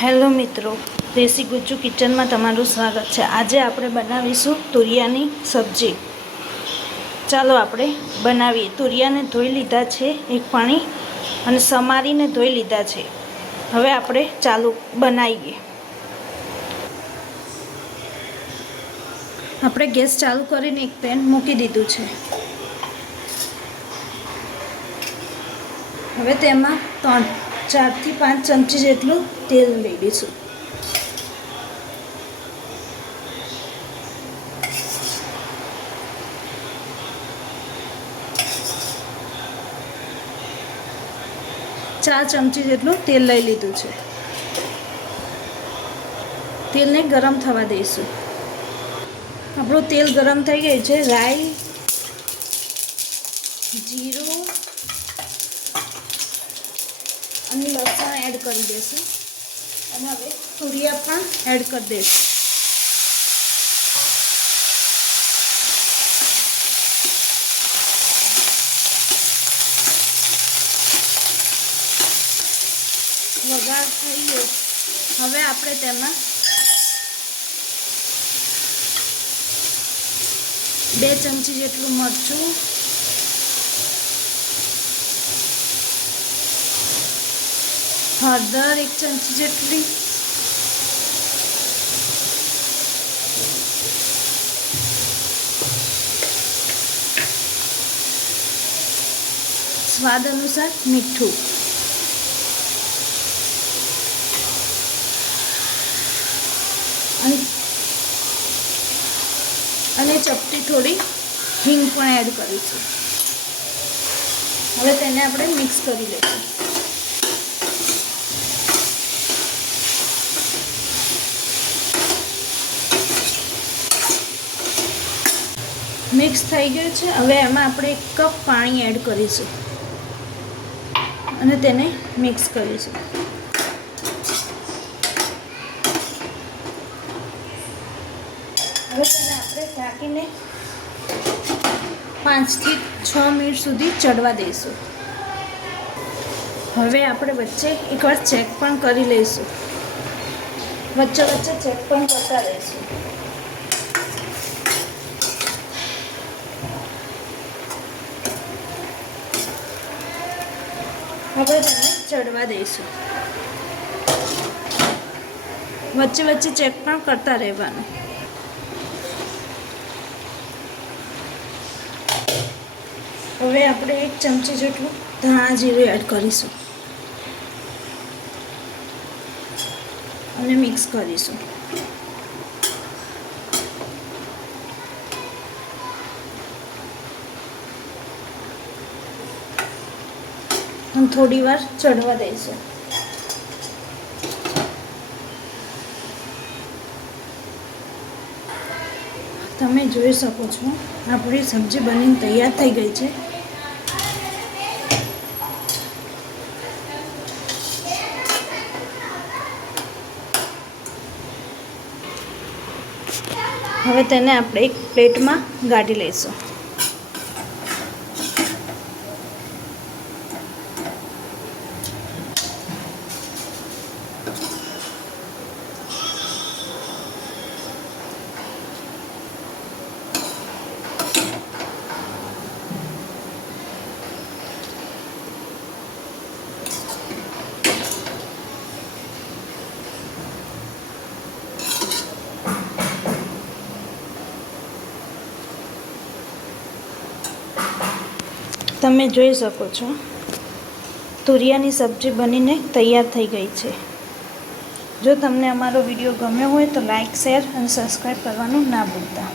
Hello મિત્રો, દેશી ગુજ્જુ કિચનમાં તમારું સ્વાગત છે। આજે આપણે બનાવીશું તુરિયાની સબ્જી। ચાલો આપણે બનાવીએ। તુરિયાને ધોઈ લીધા છે એક પાણી અને સમારીને ધોઈ લીધા છે। હવે આપણે ચાલુ બનાવીએ। આપણે ગેસ ચાલુ કરીને એક પેન મૂકી દીધું છે। હવે તેમાં 4 થી 5 ચમચી જેટલું તેલ લઈ લઈશું। ચાર ચમચી જેટલું તેલ લઈ લીધું છે। તેલને ગરમ થવા દઈશું। આપણું તેલ ગરમ થઈ ગયું છે। રાઈ, જીરું અને લસણ એડ કરી દઈશું અને હવે તુરિયા પણ એડ કરી દઈશું। વઘાર થઈ ગયો। હવે આપણે તેમાં 2 ચમચી જેટલું મરચું, હળદર 1 ચમચી જેટલી, સ્વાદ અનુસાર મીઠું અને ચપટી થોડી હિંગ પણ એડ કરીશું। હવે તેને આપણે મિક્સ કરી લઈશું। મિક્સ થઈ ગયું છે। હવે એમાં આપણે 1 કપ પાણી એડ કરીશું અને તેને મિક્સ કરીશું। હવે તેને આપણે ઢાંકીને 5 થી 6 મિનિટ સુધી ચડવા દઈશું। હવે આપણે વચ્ચે એકવાર ચેક પણ કરી લઈશું। વચ્ચે ચેક પણ કરતા રહીશું। હવે તેને ચડવા દઈશું। વચ્ચે ચેક પણ કરતા રહેવાનું। હવે આપણે 1 ચમચી જેટલું ધાણા જીરું એડ કરીશું અને મિક્સ કરીશું। અને થોડી વાર ચડવા દઈશું। તમે જોઈ શકો છો આપણી સબ્જી બનીને તૈયાર થઈ ગઈ છે। હવે તેને આપણે એક પ્લેટમાં કાઢી લઈશું। તમે જોઈ શકો છો તુરિયાની સબ્જી બનીને તૈયાર થઈ ગઈ છે। જો તમને અમારો વિડીયો ગમ્યો હોય તો લાઈક, શેર અને સબસ્ક્રાઈબ કરવાનું ના ભૂલતા।